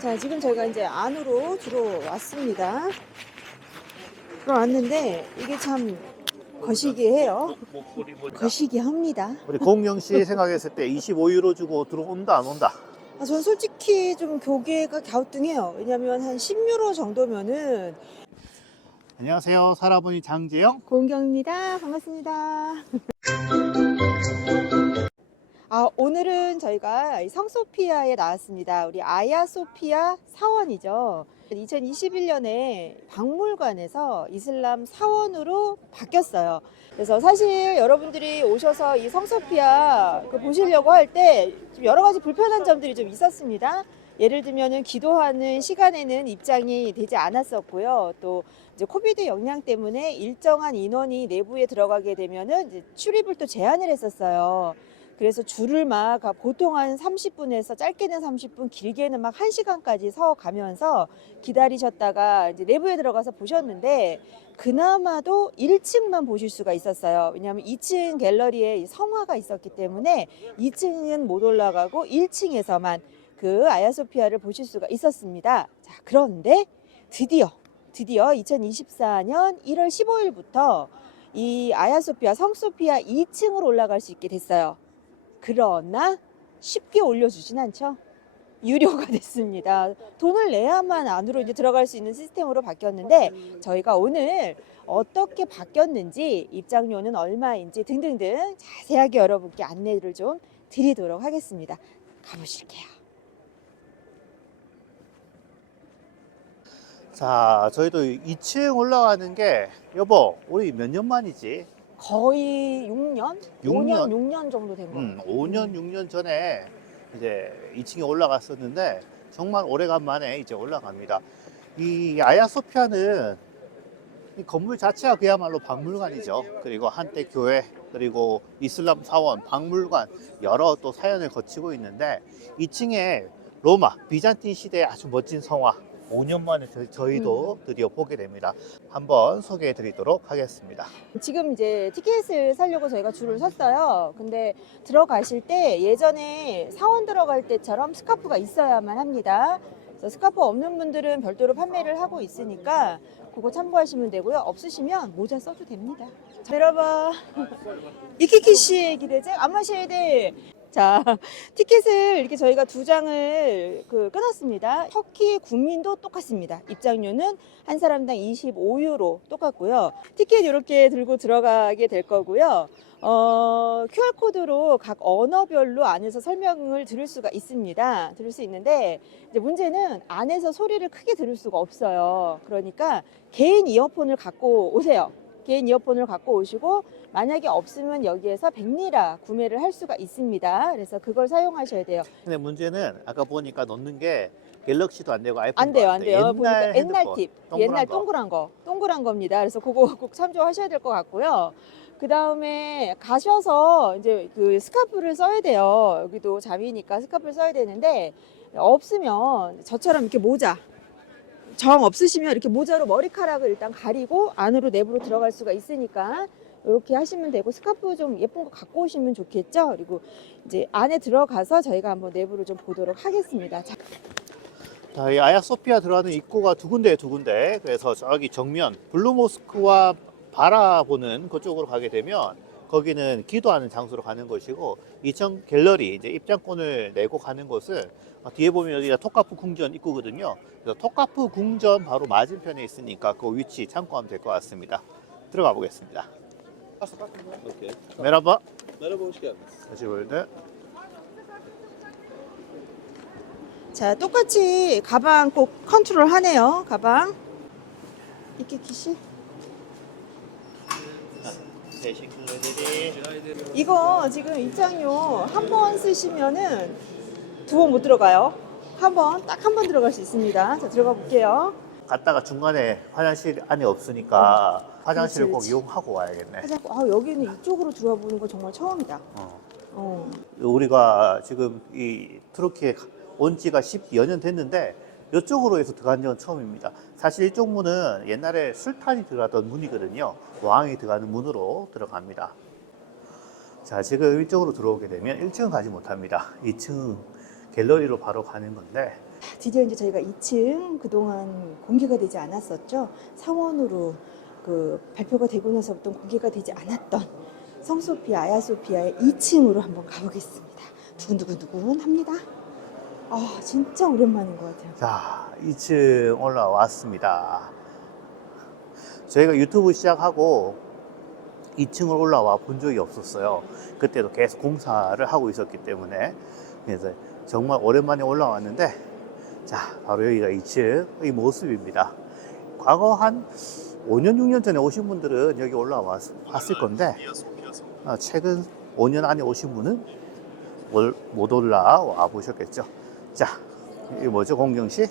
자, 지금 저희가 이제 안으로 들어왔습니다. 들어왔는데 이게 참 거시기해요. 거시기합니다. 우리 공영 씨 생각했을 때 25유로 주고 들어온다 안 온다? 저는 솔직히 좀 교계가 갸우뚱해요. 왜냐면 한 10유로 정도면은. 안녕하세요. 살아보니 장재영. 고은경입니다. 반갑습니다. 오늘은 저희가 이 성소피아에 나왔습니다. 우리 아야소피아 사원이죠. 2021년에 박물관에서 이슬람 사원으로 바뀌었어요. 그래서 사실 여러분들이 오셔서 이 성소피아 보시려고 할 때 여러 가지 불편한 점들이 좀 있었습니다. 예를 들면은 기도하는 시간에는 입장이 되지 않았었고요. 또 이제 코비드 영향 때문에 일정한 인원이 내부에 들어가게 되면은 이제 출입을 또 제한을 했었어요. 그래서 줄을 막 보통 한 30분에서 짧게는 30분, 길게는 막 1시간까지 서 가면서 기다리셨다가 이제 내부에 들어가서 보셨는데 그나마도 1층만 보실 수가 있었어요. 왜냐하면 2층 갤러리에 성화가 있었기 때문에 2층은 못 올라가고 1층에서만 그 아야소피아를 보실 수가 있었습니다. 자, 그런데 드디어 2024년 1월 15일부터 이 아야소피아 성소피아 2층으로 올라갈 수 있게 됐어요. 그러나 쉽게 올려주진 않죠. 유료가 됐습니다. 돈을 내야만 안으로 이제 들어갈 수 있는 시스템으로 바뀌었는데 저희가 오늘 어떻게 바뀌었는지 입장료는 얼마인지 등등등 자세하게 여러분께 안내를 좀 드리도록 하겠습니다. 가보실게요. 자, 저희도 2층 올라가는 게 여보, 우리 몇 년 만이지? 거의 6년? 6년? 6년 정도 된 것 같아요. 5년, 6년 전에 이제 2층에 올라갔었는데 정말 오래간만에 이제 올라갑니다. 이 아야소피아는 이 건물 자체가 그야말로 박물관이죠. 그리고 한때 교회, 그리고 이슬람 사원, 박물관 여러 또 사연을 거치고 있는데 2층에 로마, 비잔틴 시대의 아주 멋진 성화 5년 만에 저희도 드디어 보게 됩니다. 한번 소개해 드리도록 하겠습니다. 지금 이제 티켓을 사려고 저희가 줄을 섰어요. 근데 들어가실 때 예전에 사원 들어갈 때처럼 스카프가 있어야만 합니다. 그래서 스카프 없는 분들은 별도로 판매를 하고 있으니까 그거 참고하시면 되고요. 없으시면 모자 써도 됩니다. 자, 여러분 이키키씨 기대제 안마시에데. 자, 티켓을 이렇게 저희가 2장을 끊었습니다. 터키 국민도 똑같습니다. 입장료는 한 사람당 25유로 똑같고요. 티켓 이렇게 들고 들어가게 될 거고요. QR코드로 각 언어별로 안에서 설명을 들을 수가 있습니다. 들을 수 있는데 이제 문제는 안에서 소리를 크게 들을 수가 없어요. 그러니까 개인 이어폰을 갖고 오세요. 개인 이어폰을 갖고 오시고 만약에 없으면 여기에서 100리라 구매를 할 수가 있습니다. 그래서 그걸 사용하셔야 돼요. 근데 문제는 아까 보니까 넣는 게 갤럭시도 안 되고 아이폰도 안 돼요, 안 돼요. 보니까 옛날 핸드폰, 팁, 동그란 옛날 거. 동그란 겁니다. 그래서 그거 꼭 참조하셔야 될 것 같고요. 그 다음에 가셔서 이제 그 스카프를 써야 돼요. 여기도 잠이니까 스카프를 써야 되는데 없으면 저처럼 이렇게 모자. 정 없으시면 이렇게 모자로 머리카락을 일단 가리고 안으로 내부로 들어갈 수가 있으니까 이렇게 하시면 되고 스카프 좀 예쁜 거 갖고 오시면 좋겠죠. 그리고 이제 안에 들어가서 저희가 한번 내부를 좀 보도록 하겠습니다. 자, 자, 이 아야소피아 들어가는 입구가 두 군데. 그래서 저기 정면 블루모스크와 바라보는 그쪽으로 가게 되면 거기는 기도하는 장소로 가는 것이고 2층 갤러리 이제 입장권을 내고 가는 곳은 뒤에 보면 여기가 토카프 궁전 입구거든요. 그래서 토카프 궁전 바로 맞은편에 있으니까 그 위치 참고하면 될 것 같습니다. 들어가 보겠습니다. Okey. 메라바. Merhaba, hoş geldiniz. 다시 볼때 자, 똑같이 가방 꼭 컨트롤 하네요. 가방. 이키키씨. 이거 지금 입장료 한 번 쓰시면은 2번 못 들어가요. 딱 한 번 들어갈 수 있습니다. 자, 들어가 볼게요. 갔다가 중간에 화장실 안에 없으니까 화장실을 꼭 그렇지. 이용하고 와야겠네. 여기는 이쪽으로 들어와 보는 거 정말 처음이다. 우리가 지금 이 투르키에 온 지가 10여 년 됐는데 이쪽으로 해서 들어간 적은 처음입니다. 사실 이쪽 문은 옛날에 술탄이 들어갔던 문이거든요. 왕이 들어가는 문으로 들어갑니다. 자, 지금 이쪽으로 들어오게 되면 1층은 가지 못합니다. 2층 갤러리로 바로 가는 건데 드디어 이제 저희가 2층 그동안 공개가 되지 않았었죠. 사원으로 그 발표가 되고 나서부터 공개가 되지 않았던 성소피아, 아야소피아의 2층으로 한번 가보겠습니다. 두근두근두근 합니다. 아, 진짜 오랜만인 것 같아요. 자, 2층 올라왔습니다. 저희가 유튜브 시작하고 2층을 올라와 본 적이 없었어요. 그때도 계속 공사를 하고 있었기 때문에. 그래서 정말 오랜만에 올라왔는데, 자, 바로 여기가 2층의 모습입니다. 과거 한 5년, 6년 전에 오신 분들은 여기 올라왔을 건데, 최근 5년 안에 오신 분은 못 올라와 보셨겠죠. 자, 이게 뭐죠, 공경씨?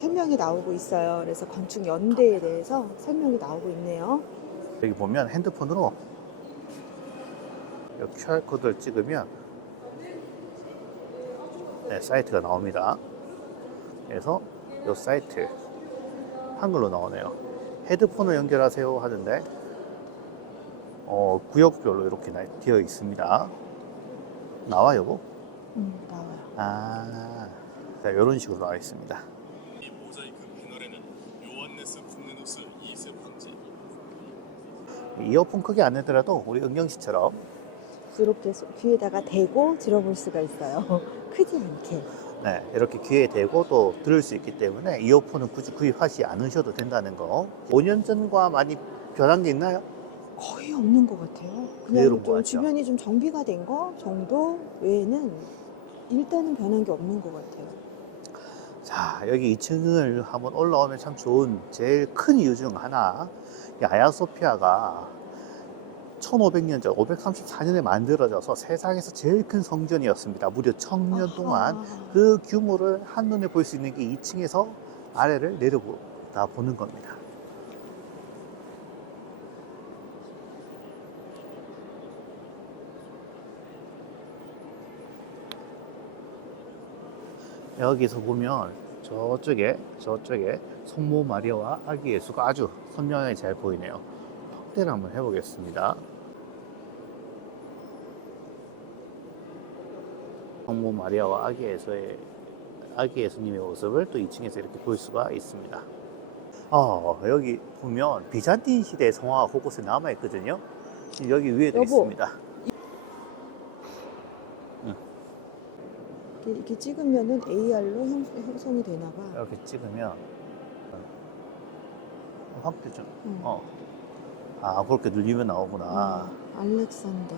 설명이 나오고 있어요. 그래서 건축 연대에 대해서 설명이 나오고 있네요. 여기 보면 핸드폰으로 이 QR코드를 찍으면 네, 사이트가 나옵니다. 그래서 이 사이트 한글로 나오네요. 헤드폰을 연결하세요 하는데 구역별로 이렇게 되어 있습니다. 나와요, 뭐? 나와요. 아, 자, 이런 식으로 나와 있습니다. 이 모자이크 패널에는 요한네스 풍레누스 2세 황제 이어폰 크게 안 내더라도 우리 은경씨처럼 이렇게 귀에다가 대고 들어볼 수가 있어요. 크지 않게. 네, 이렇게 귀에 대고 또 들을 수 있기 때문에 이어폰은 굳이 구입하지 않으셔도 된다는 거. 5년 전과 많이 변한 게 있나요? 거의 없는 것 같아요. 그대로인 그냥 것 좀 같죠? 주변이 좀 정비가 된 거 정도 외에는 일단은 변한 게 없는 것 같아요. 자, 여기 2층을 한번 올라오면 참 좋은 제일 큰 이유 중 하나, 이 아야소피아가 1500년 전, 534년에 만들어져서 세상에서 제일 큰 성전이었습니다. 무려 1000년 동안 그 규모를 한눈에 볼 수 있는 게 2층에서 아래를 내려다 보는 겁니다. 여기서 보면 저쪽에 성모 마리아와 아기 예수가 아주 선명하게 잘 보이네요. 확대를 한번 해보겠습니다. 성모 마리아와 아기 예수님의 모습을 또 2층에서 이렇게 볼 수가 있습니다. 여기 보면 비잔틴 시대 성화가 곳곳에 남아 있거든요. 여기 위에도 여보. 있습니다. 이렇게 찍으면은 AR로 형성이 되나 봐. 이렇게 찍으면 확대 좀. 그렇게 눌리면 나오구나. 알렉산더.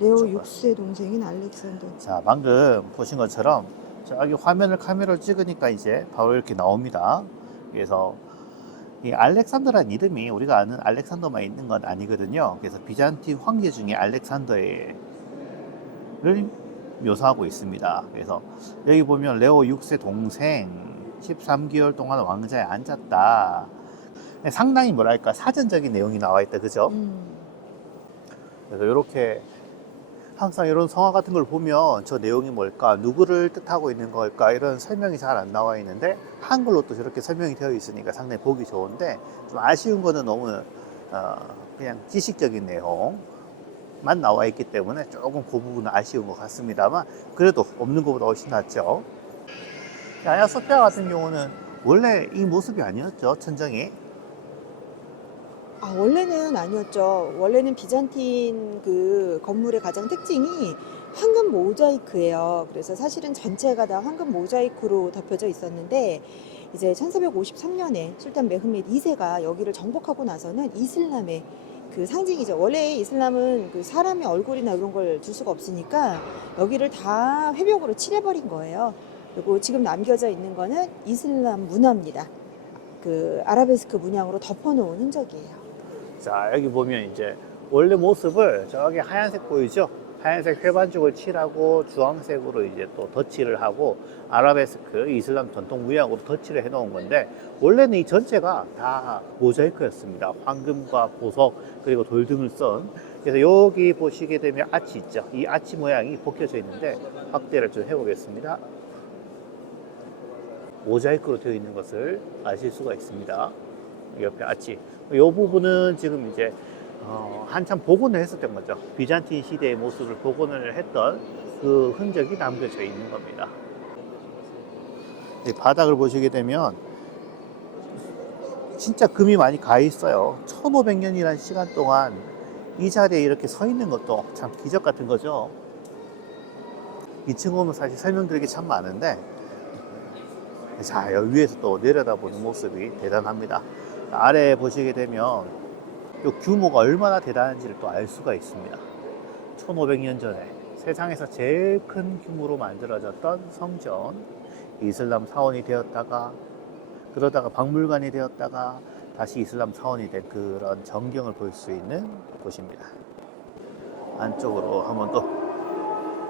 레오 저거요. 6세 동생인 알렉산더. 자, 방금 보신 것처럼 저기 카메라를 찍으니까 이제 바로 이렇게 나옵니다. 그래서 이 알렉산더란 이름이 우리가 아는 알렉산더만 있는 건 아니거든요. 그래서 비잔틴 황제 중에 알렉산더를 묘사하고 있습니다. 그래서 여기 보면 레오 6세 동생 13개월 동안 왕자에 앉았다. 상당히 뭐랄까 사전적인 내용이 나와 있다, 그죠? 그래서 이렇게 항상 이런 성화 같은 걸 보면 저 내용이 뭘까, 누구를 뜻하고 있는 걸까, 이런 설명이 잘 안 나와 있는데 한글로 또 저렇게 설명이 되어 있으니까 상당히 보기 좋은데, 좀 아쉬운 거는 너무 그냥 지식적인 내용만 나와 있기 때문에 조금 그 부분은 아쉬운 것 같습니다만, 그래도 없는 것보다 훨씬 낫죠. 아야소피아 같은 경우는 원래 이 모습이 아니었죠, 천정이. 원래는 아니었죠. 원래는 비잔틴 그 건물의 가장 특징이 황금 모자이크예요. 그래서 사실은 전체가 다 황금 모자이크로 덮여져 있었는데, 이제 1453년에 술탄 메흐메드 2세가 여기를 정복하고 나서는 이슬람의 그 상징이죠. 원래 이슬람은 그 사람의 얼굴이나 이런 걸 줄 수가 없으니까 여기를 다 회벽으로 칠해버린 거예요. 그리고 지금 남겨져 있는 거는 이슬람 문화입니다. 그 아라베스크 문양으로 덮어놓은 흔적이에요. 자, 여기 보면 이제 원래 모습을 저기 하얀색 보이죠? 하얀색 회반죽을 칠하고 주황색으로 이제 또 덧칠을 하고 아라베스크 이슬람 전통 무양으로 덧칠을 해 놓은 건데, 원래는 이 전체가 다 모자이크였습니다. 황금과 보석 그리고 돌 등을 쓴. 그래서 여기 보시게 되면 아치 있죠? 이 아치 모양이 벗겨져 있는데, 확대를 좀 해보겠습니다. 모자이크로 되어 있는 것을 아실 수가 있습니다. 옆에 아치. 이 부분은 지금 이제 한참 복원을 했었던 거죠. 비잔틴 시대의 모습을 복원을 했던 그 흔적이 남겨져 있는 겁니다. 이 바닥을 보시게 되면 진짜 금이 많이 가 있어요. 1500년이라는 시간 동안 이 자리에 이렇게 서 있는 것도 참 기적 같은 거죠. 2층 오면 사실 설명드릴 게 참 많은데, 자, 여기 위에서 또 내려다보는 모습이 대단합니다. 아래 보시게 되면 이 규모가 얼마나 대단한지를 또 알 수가 있습니다. 1500년 전에 세상에서 제일 큰 규모로 만들어졌던 성전, 이슬람 사원이 되었다가, 그러다가 박물관이 되었다가 다시 이슬람 사원이 된 그런 전경을 볼 수 있는 곳입니다. 안쪽으로 한번 또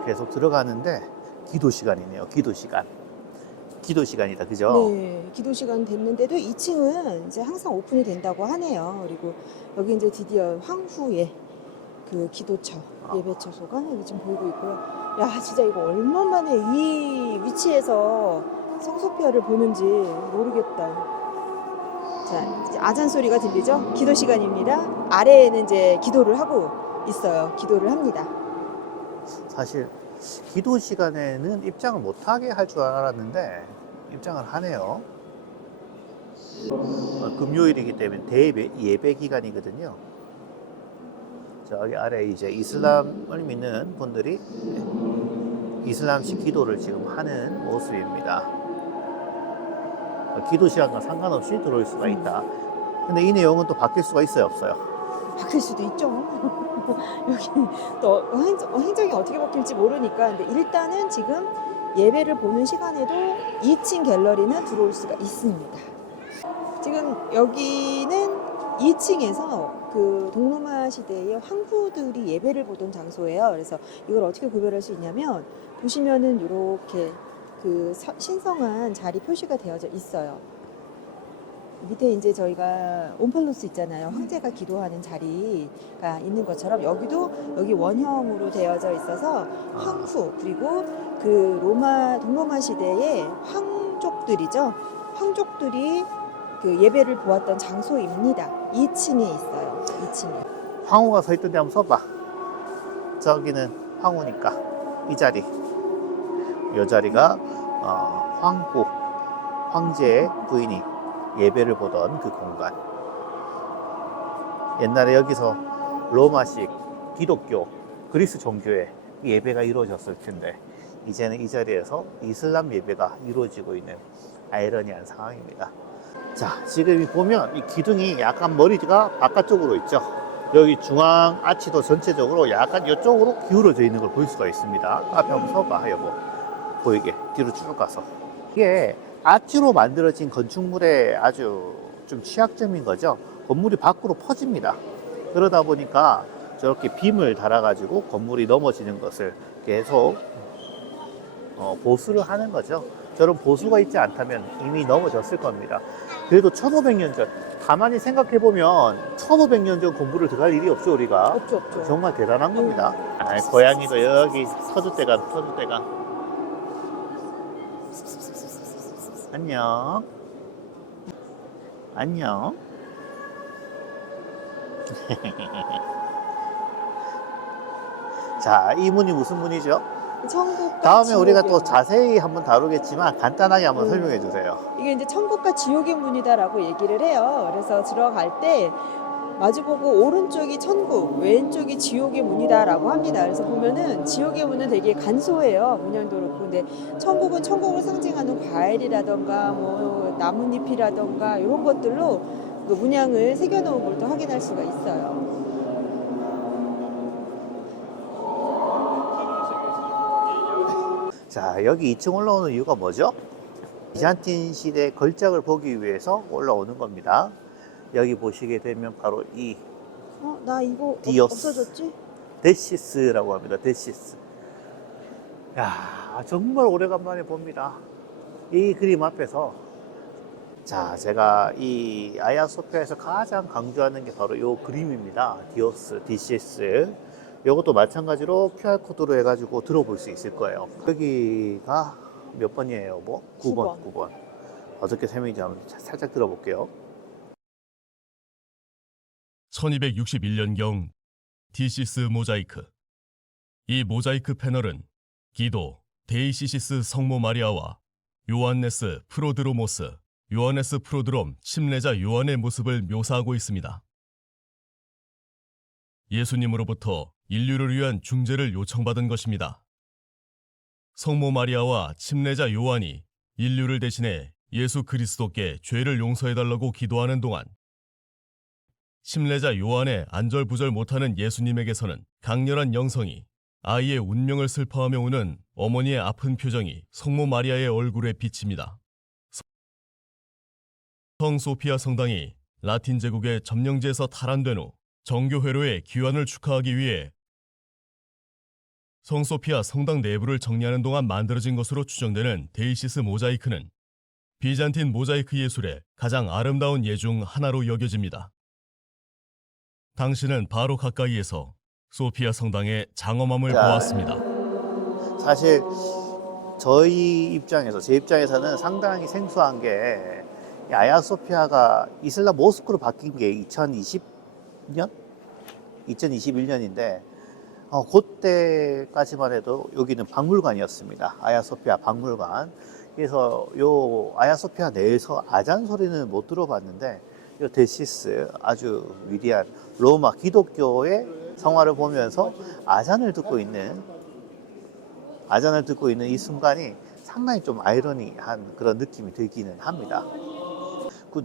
계속 들어가는데 기도 시간이네요. 기도 시간. 기도 시간이다. 그죠? 네, 기도 시간 됐는데도 2층은 이제 항상 오픈이 된다고 하네요. 그리고 여기 이제 드디어 황후의 그 기도처, 예배처소가 여기 지금 보이고 있고요. 야, 진짜 이거 얼마만에 이 위치에서 성소피아를 보는지 모르겠다. 자, 이제 아잔 소리가 들리죠? 기도 시간입니다. 아래에는 이제 기도를 하고 있어요. 기도를 합니다. 사실 기도 시간에는 입장을 못하게 할 줄 알았는데 입장을 하네요. 금요일이기 때문에 대예배 기간이거든요. 저기 아래 이제 이슬람을 믿는 분들이 이슬람식 기도를 지금 하는 모습입니다. 기도 시간과 상관없이 들어올 수가 있다. 근데 이 내용은 또 바뀔 수가 있어요, 없어요? 바뀔 수도 있죠. 여기 또 행정이 어떻게 바뀔지 모르니까. 근데 일단은 지금 예배를 보는 시간에도 2층 갤러리는 들어올 수가 있습니다. 지금 여기는 2층에서 그 동로마 시대의 황후들이 예배를 보던 장소예요. 그래서 이걸 어떻게 구별할 수 있냐면 보시면은 이렇게 그 신성한 자리 표시가 되어져 있어요. 밑에 이제 저희가 옴팔로스 있잖아요. 황제가 기도하는 자리가 있는 것처럼 여기도 여기 원형으로 되어져 있어서 황후, 그리고 그 동로마 시대의 황족들이죠. 황족들이 그 예배를 보았던 장소입니다. 2층에 있어요. 2층에. 황후가 서 있던데 한번 서봐. 저기는 황후니까 이 자리, 이 자리가 황후, 황제의 부인이 예배를 보던 그 공간. 옛날에 여기서 로마식 기독교, 그리스 종교의 예배가 이루어졌을 텐데 이제는 이 자리에서 이슬람 예배가 이루어지고 있는 아이러니한 상황입니다. 자, 지금 보면 이 기둥이 약간 머리가 바깥쪽으로 있죠. 여기 중앙 아치도 전체적으로 약간 이쪽으로 기울어져 있는 걸 볼 수가 있습니다. 앞에 한번 서봐, 여보. 보이게 뒤로 쭉 가서. 이게 아치로 만들어진 건축물의 아주 좀 취약점인 거죠. 건물이 밖으로 퍼집니다. 그러다 보니까 저렇게 빔을 달아가지고 건물이 넘어지는 것을 계속 보수를 하는 거죠. 저런 보수가 있지 않다면 이미 넘어졌을 겁니다. 그래도 1500년 전, 가만히 생각해보면 1500년 전 건물을 들어갈 일이 없죠, 우리가. 없죠, 없죠. 정말 대단한 겁니다. 아, 고양이도 여기 터줏대감. 안녕. 안녕. 자, 이 문이 무슨 문이죠? 천국과 다음에 우리가 또 지옥의 자세히 한번 다루겠지만 간단하게 한번 설명해 주세요. 문. 이게 이제 천국과 지옥의 문이다라고 얘기를 해요. 그래서 들어갈 때 마주보고 오른쪽이 천국, 왼쪽이 지옥의 문이다라고 합니다. 그래서 보면은 지옥의 문은 되게 간소해요. 문양도 그렇고. 근데 천국은 천국을 상징하는 과일이라던가 뭐 나뭇잎이라던가 이런 것들로 그 문양을 새겨놓은 걸 또 확인할 수가 있어요. 자, 여기 2층 올라오는 이유가 뭐죠? 비잔틴 시대 걸작을 보기 위해서 올라오는 겁니다. 여기 보시게 되면 바로 이 나 이거 디오스. 없어졌지? 데시스라고 합니다. 데시스. 야, 정말 오래간만에 봅니다. 이 그림 앞에서. 자, 제가 이 아야소피아에서 가장 강조하는 게 바로 이 그림입니다. 디시스. 이것도 마찬가지로 QR코드로 해가지고 들어볼 수 있을 거예요. 여기가 몇 번이에요? 뭐? 9번. 어떻게 설명인지 한번 살짝 들어볼게요. 1261년경 디시스 모자이크. 이 모자이크 패널은 기도, 데이시시스 성모 마리아와 요한네스 프로드로모스, 요하네스 프로드롬 침례자 요한의 모습을 묘사하고 있습니다. 예수님으로부터 인류를 위한 중재를 요청받은 것입니다. 성모 마리아와 침례자 요한이 인류를 대신해 예수 그리스도께 죄를 용서해달라고 기도하는 동안 침례자 요한의 안절부절 못하는 예수님에게서는 강렬한 영성이, 아이의 운명을 슬퍼하며 우는 어머니의 아픈 표정이 성모 마리아의 얼굴에 비칩니다. 성 소피아 성당이 라틴 제국의 점령지에서 탈환된 후 정교회로의 귀환을 축하하기 위해 성 소피아 성당 내부를 정리하는 동안 만들어진 것으로 추정되는 데이시스 모자이크는 비잔틴 모자이크 예술의 가장 아름다운 예 중 하나로 여겨집니다. 당신은 바로 가까이에서 소피아 성당의 장엄함을 보았습니다. 사실 저희 입장에서, 제 입장에서는 상당히 생소한 게 아야소피아가 이슬람 모스크로 바뀐 게 2020년? 2021년인데 그때까지만 해도 여기는 박물관이었습니다. 아야소피아 박물관. 그래서 요 아야소피아 내에서 아잔 소리는 못 들어봤는데 요 데시스, 아주 위대한 로마 기독교의 성화를 보면서 아잔을 듣고 있는 이 순간이 상당히 좀 아이러니한 그런 느낌이 들기는 합니다.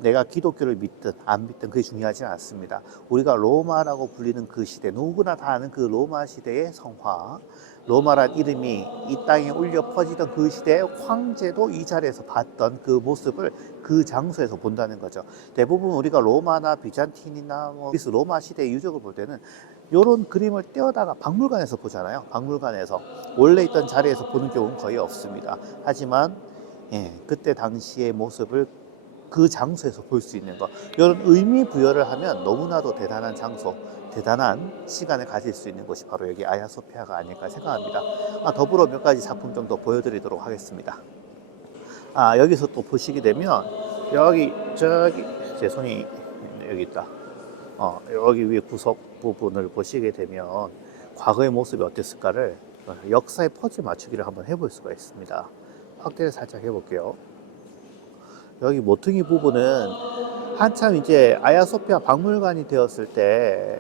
내가 기독교를 믿든 안 믿든 그게 중요하지 않습니다. 우리가 로마라고 불리는 그 시대, 누구나 다 아는 그 로마 시대의 성화, 로마란 이름이 이 땅에 울려 퍼지던 그 시대의 황제도 이 자리에서 봤던 그 모습을 그 장소에서 본다는 거죠. 대부분 우리가 로마나 비잔틴이나 그리스 로마 시대의 유적을 볼 때는 이런 그림을 떼어다가 박물관에서 보잖아요. 박물관에서 원래 있던 자리에서 보는 경우는 거의 없습니다. 하지만 그때 당시의 모습을 그 장소에서 볼 수 있는 것, 이런 의미 부여를 하면 너무나도 대단한 장소, 대단한 시간을 가질 수 있는 곳이 바로 여기 아야소피아가 아닐까 생각합니다. 더불어 몇 가지 작품 좀 더 보여드리도록 하겠습니다. 여기서 또 보시게 되면 저기 제 손이 여기 있다. 여기 위에 구석 부분을 보시게 되면 과거의 모습이 어땠을까를 역사의 퍼즐 맞추기를 한번 해볼 수가 있습니다. 확대를 살짝 해볼게요. 여기 모퉁이 부분은 한참 이제 아야소피아 박물관이 되었을 때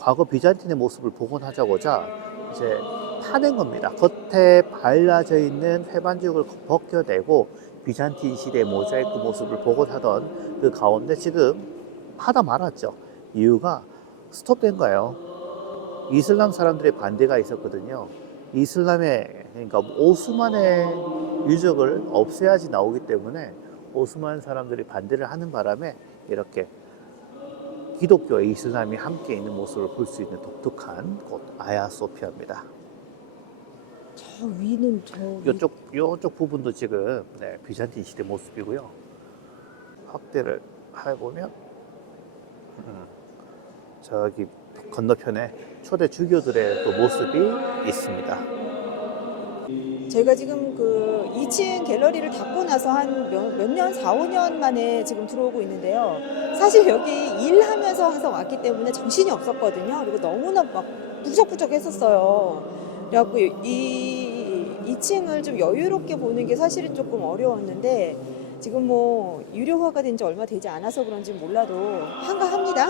과거 비잔틴의 모습을 복원하자고자 이제 파낸 겁니다. 겉에 발라져 있는 회반죽을 벗겨내고 비잔틴 시대의 모자이크 모습을 복원하던 그 가운데 지금 하다 말았죠. 이유가 스톱된 거예요. 이슬람 사람들의 반대가 있었거든요. 이슬람의, 그러니까 오스만의 유적을 없애야지 나오기 때문에 오스만 사람들이 반대를 하는 바람에 이렇게 기독교와 이슬람이 함께 있는 모습을 볼 수 있는 독특한 곳 아야소피아입니다. 저 위는 이쪽 부분도 지금 비잔틴 시대 모습이고요. 확대를 해보면 저기 건너편에 초대 주교들의 또 모습이 있습니다. 제가 지금 그 2층 갤러리를 닫고 나서 한 몇 년, 4, 5년 만에 지금 들어오고 있는데요. 사실 여기 일하면서 항상 왔기 때문에 정신이 없었거든요. 그리고 너무나 막 부적부적 했었어요. 그래갖고 이 2층을 좀 여유롭게 보는 게 사실은 조금 어려웠는데 지금 뭐 유료화가 된 지 얼마 되지 않아서 그런지 몰라도 한가합니다.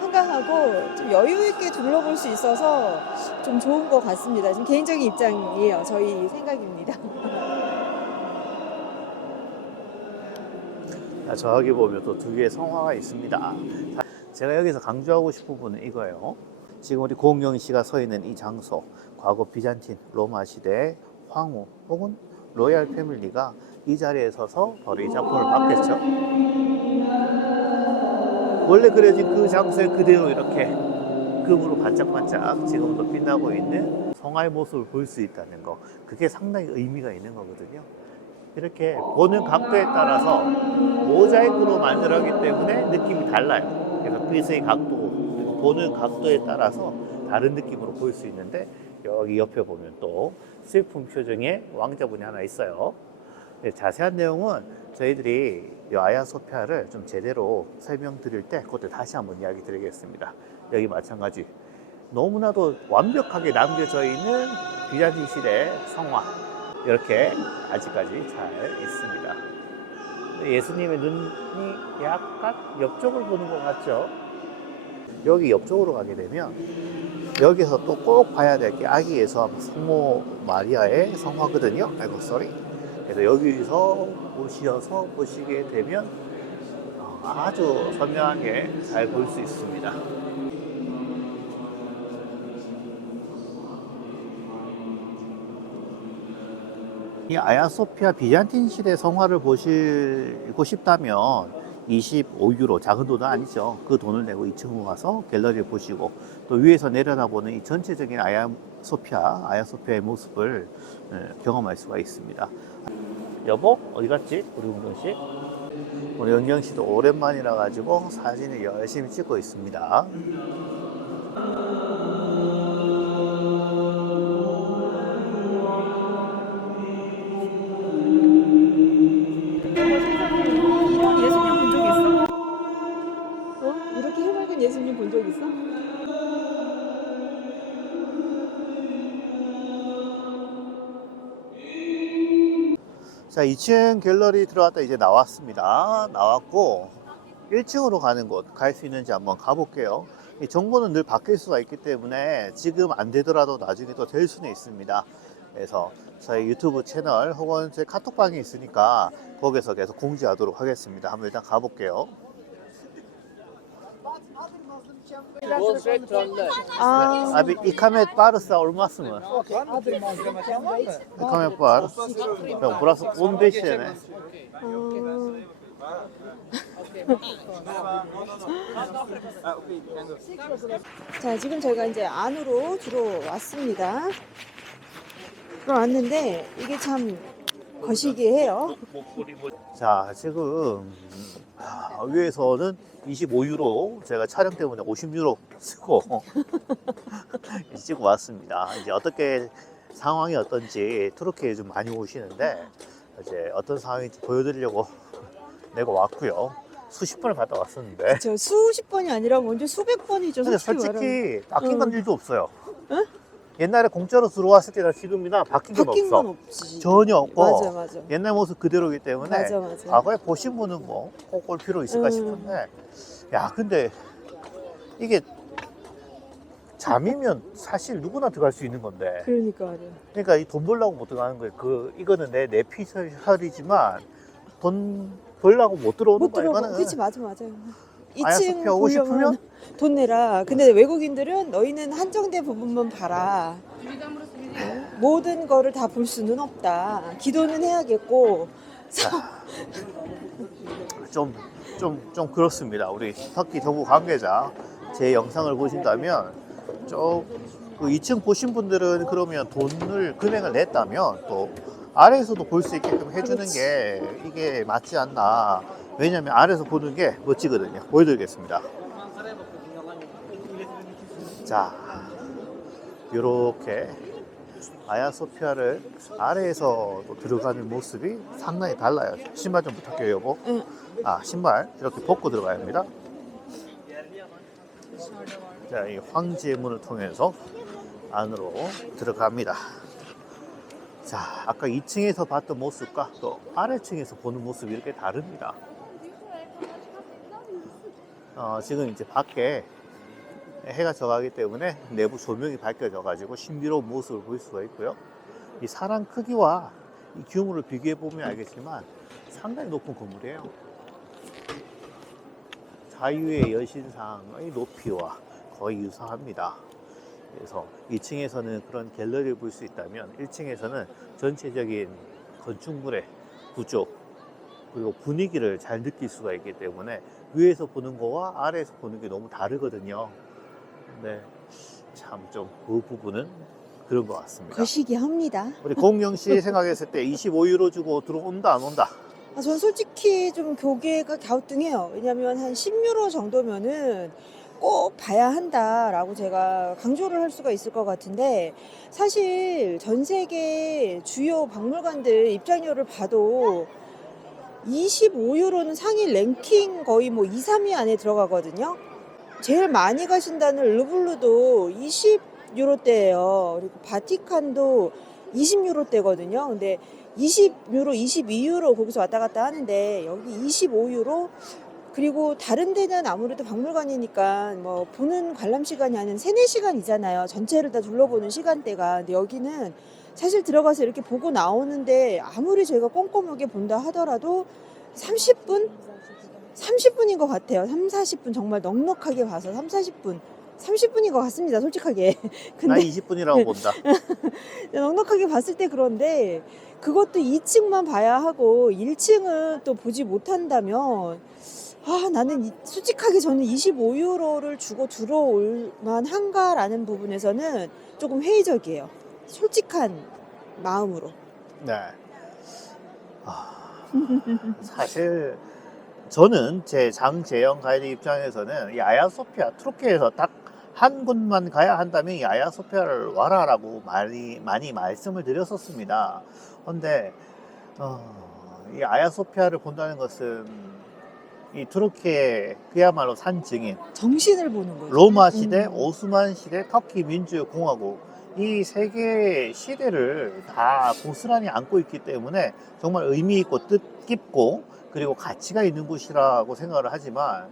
한가하고 좀 여유 있게 둘러볼 수 있어서 좀 좋은 것 같습니다. 지금 개인적인 입장이에요. 저희 생각입니다. 저기 보면 또 두 개의 성화가 있습니다. 제가 여기서 강조하고 싶은 부분은 이거예요. 지금 우리 고은경 씨가 서 있는 이 장소, 과거 비잔틴 로마 시대의 황후 혹은 로얄 패밀리가 이 자리에 서서 바로 이 작품을 봤겠죠. 원래 그려진 그 장소에 그대로 이렇게 금으로 반짝반짝 지금도 빛나고 있는 성화의 모습을 볼 수 있다는 거, 그게 상당히 의미가 있는 거거든요. 이렇게 보는 각도에 따라서 모자이크로 만들었기 때문에 느낌이 달라요. 그래서 빛의 각도, 보는 각도에 따라서 다른 느낌으로 볼 수 있는데, 여기 옆에 보면 또 슬픈 표정의 왕자분이 하나 있어요. 자세한 내용은 저희들이 이 아야소피아를 좀 제대로 설명드릴 때 그때 다시 한번 이야기 드리겠습니다. 여기 마찬가지 너무나도 완벽하게 남겨져 있는 비잔틴 시대 성화 이렇게 아직까지 잘 있습니다. 예수님의 눈이 약간 옆쪽을 보는 것 같죠? 여기 옆쪽으로 가게 되면 여기서 또 꼭 봐야 될 게 아기 예수와 성모 마리아의 성화거든요. 아이고 쏘리. 그래서 여기서 오셔서 보시게 되면 아주 선명하게 잘 볼 수 있습니다. 이 아야소피아 비잔틴 시대 성화를 보시고 싶다면 25유로, 작은 돈은 아니죠. 그 돈을 내고 2층으로 가서 갤러리를 보시고 또 위에서 내려다보는 이 전체적인 아야소피아의 모습을 경험할 수가 있습니다. 여보 어디 갔지? 우리 은경씨? 우리 은경씨도 오랜만이라 가지고 사진을 열심히 찍고 있습니다. 이런 예수님 본 적 있어? 이렇게 해맑은 예수님 본 적 있어? 자, 2층 갤러리 들어갔다 이제 나왔습니다. 나왔고 1층으로 가는 곳 갈 수 있는지 한번 가볼게요. 이 정보는 늘 바뀔 수가 있기 때문에 지금 안 되더라도 나중에 또 될 수는 있습니다. 그래서 저희 유튜브 채널 혹은 제 카톡방이 있으니까 거기서 계속 공지하도록 하겠습니다. 한번 일단 가볼게요. Go straight from there. Abi ikamet varsa olmaz mı? İkamet var. Ya burası 15 sene. 자, 지금 저희가 이제 안으로 들어왔습니다. 들어왔는데 이게 참 거시기해요. 자, 지금 위에서는 25유로, 제가 촬영 때문에 50유로 쓰고 찍고 왔습니다. 이제 어떻게 상황이 어떤지 투르키에 좀 많이 오시는데 이제 어떤 상황인지 보여드리려고 내고 왔고요. 수십 번을 갔다 왔었는데 저 수십 번이 아니라 먼저 수백 번이죠. 근데 솔직히 솔직히 바뀐 건 응. 일도 없어요. 응? 옛날에 공짜로 들어왔을 때나 지금이나 바뀐 건 바뀐 없어. 건 없지. 전혀 없고 맞아. 옛날 모습 그대로이기 때문에 맞아. 과거에 보신 분은 뭐 꼭 올 필요 있을까 싶은데 야 근데 이게 잠이면 사실 누구나 들어갈 수 있는 건데 그러니까 말이야. 그러니까 이 돈 벌려고 못 들어가는 거예요. 이거는 내 피셜이지만 돈 벌려고 못 들어오는 못 거야. 들어가. 이거는 그렇지 맞아. 2층 아야소피아 오고 싶으면 보려면 돈 내라. 근데 외국인들은 너희는 한정된 부분만 봐라. 모든 거를 다 볼 수는 없다. 기도는 해야겠고. 좀 그렇습니다. 우리 터키 정부 관계자 제 영상을 보신다면 그 2층 보신 분들은 그러면 금액을 냈다면 또 아래에서도 볼 수 있게끔 해주는 그렇지. 게 이게 맞지 않나. 왜냐면 아래에서 보는 게 멋지거든요. 보여드리겠습니다. 자, 이렇게 아야소피아를 아래에서 또 들어가는 모습이 상당히 달라요. 신발 좀 부탁해요, 여보. 응. 신발 이렇게 벗고 들어가야 합니다. 자, 이 황제의 문을 통해서 안으로 들어갑니다. 자, 아까 2층에서 봤던 모습과 또 아래층에서 보는 모습이 이렇게 다릅니다. 지금 이제 밖에 해가 져가기 때문에 내부 조명이 밝혀져 가지고 신비로운 모습을 볼 수가 있고요. 이 사람 크기와 이 규모를 비교해 보면 알겠지만 상당히 높은 건물이에요. 자유의 여신상의 높이와 거의 유사합니다. 그래서 2층에서는 그런 갤러리를 볼 수 있다면 1층에서는 전체적인 건축물의 구조 그리고 분위기를 잘 느낄 수가 있기 때문에 위에서 보는 거와 아래에서 보는 게 너무 다르거든요. 네, 참 좀 그 부분은 그런 것 같습니다. 거시기합니다. 우리 공영 씨 생각했을 때 25유로 주고 들어온다 안 온다? 전 솔직히 좀 교계가 갸우뚱해요. 왜냐면 한 10유로 정도면은 꼭 봐야 한다라고 제가 강조를 할 수가 있을 것 같은데 사실 전 세계 주요 박물관들 입장료를 봐도 25유로는 상위 랭킹 거의 뭐 2, 3위 안에 들어가거든요. 제일 많이 가신다는 르블루도 20유로대예요. 그리고 바티칸도 20유로대거든요. 근데 20유로, 22유로 거기서 왔다 갔다 하는데 여기 25유로. 그리고 다른 데는 아무래도 박물관이니까 뭐 보는 관람 시간이 한 3, 4시간이잖아요. 전체를 다 둘러보는 시간대가. 근데 여기는 사실 들어가서 이렇게 보고 나오는데 아무리 저희가 꼼꼼하게 본다 하더라도 30분? 30분인 것 같아요. 3, 40분 정말 넉넉하게 봐서 3, 40분. 30분인 것 같습니다. 솔직하게. 나 근데 20분이라고 본다. 넉넉하게 봤을 때 그런데 그것도 2층만 봐야 하고 1층은 또 보지 못한다면 나는 솔직하게 저는 25유로를 주고 들어올 만한가라는 부분에서는 조금 회의적이에요. 솔직한 마음으로. 네. 사실 저는 제 장재영 가이드 입장에서는 이 아야소피아 투르키에서 딱 한 곳만 가야 한다면 이 아야소피아를 와라라고 많이 말씀을 드렸었습니다. 그런데 이 아야소피아를 본다는 것은 이 투르키의 그야말로 산 증인 정신을 보는 거죠. 로마 시대, 오스만 시대, 터키 민주공화국 이 세 개의 시대를 다 고스란히 안고 있기 때문에 정말 의미 있고 뜻깊고 그리고 가치가 있는 곳이라고 생각을 하지만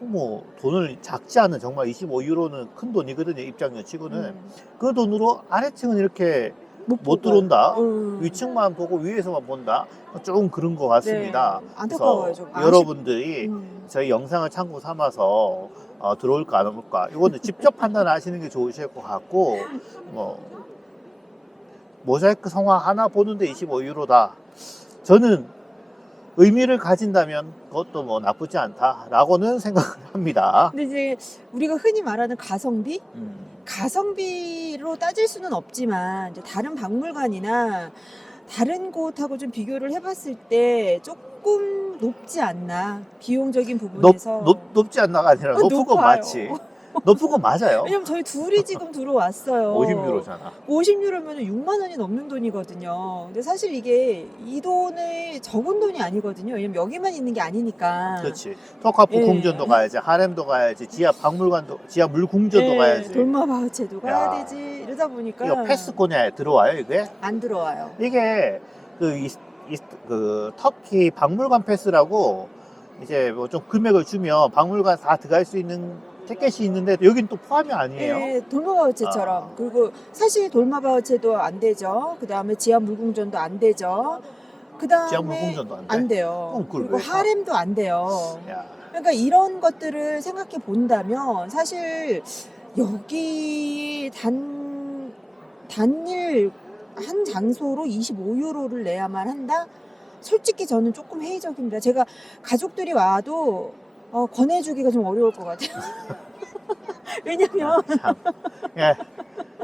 뭐 돈을 작지 않은 정말 25유로는 큰 돈이거든요. 입장료 치고는 그 돈으로 아래층은 이렇게 못 들어온다. 위층만 보고 위에서만 본다. 좀 그런 것 같습니다. 네, 안타까워요. 그래서 좀 여러분들이 저희 영상을 참고 삼아서 들어올까 안 올까 이거는 직접 판단하시는 게 좋으실 것 같고 모자이크 성화 하나 보는데 25유로다. 저는 의미를 가진다면 그것도 뭐 나쁘지 않다라고는 생각을 합니다. 근데 이제 우리가 흔히 말하는 가성비? 가성비로 따질 수는 없지만 이제 다른 박물관이나 다른 곳하고 좀 비교를 해봤을 때 조금 높지 않나 비용적인 부분에서 높지 않나가 아니라 높은 건 높아요. 맞지. 높은 건 맞아요. 왜냐면 저희 둘이 지금 들어왔어요. 50유로잖아. 50유로면 6만 원이 넘는 돈이거든요. 근데 사실 이게 이 돈이 적은 돈이 아니거든요. 왜냐면 여기만 있는 게 아니니까. 그렇지. 토카프 예. 궁전도 가야지, 하렘도 가야지, 지하 박물관도, 지하 물궁전도 예, 가야지. 돌마바우체도 가야 야. 되지. 이러다 보니까 이거 패스코냐에 들어와요, 이게? 안 들어와요. 이게 그 터키 박물관 패스라고 이제 뭐 좀 금액을 주면 박물관 다 들어갈 수 있는 티켓이 있는데 여긴 또 포함이 아니에요. 예, 돌마바우체처럼. 그리고 사실 돌마바우체도 안 되죠. 그 다음에 지하 물궁전도 안 되죠. 그 다음에 지하 물궁전도 안 돼? 안 돼요. 그걸 그리고 왜 사? 하렘도 안 돼요. 야, 그러니까 이런 것들을 생각해 본다면 사실 여기 단일 한 장소로 25유로를 내야만 한다? 솔직히 저는 조금 회의적입니다. 제가 가족들이 와도 권해주기가 좀 어려울 것 같아요. 왜냐면 참. 예.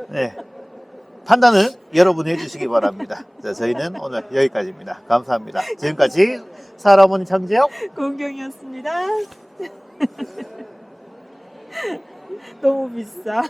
네. 판단은 여러분이 해주시기 바랍니다. 자, 저희는 오늘 여기까지입니다. 감사합니다. 지금까지 사람은 장재영. 공경이었습니다. 너무 비싸.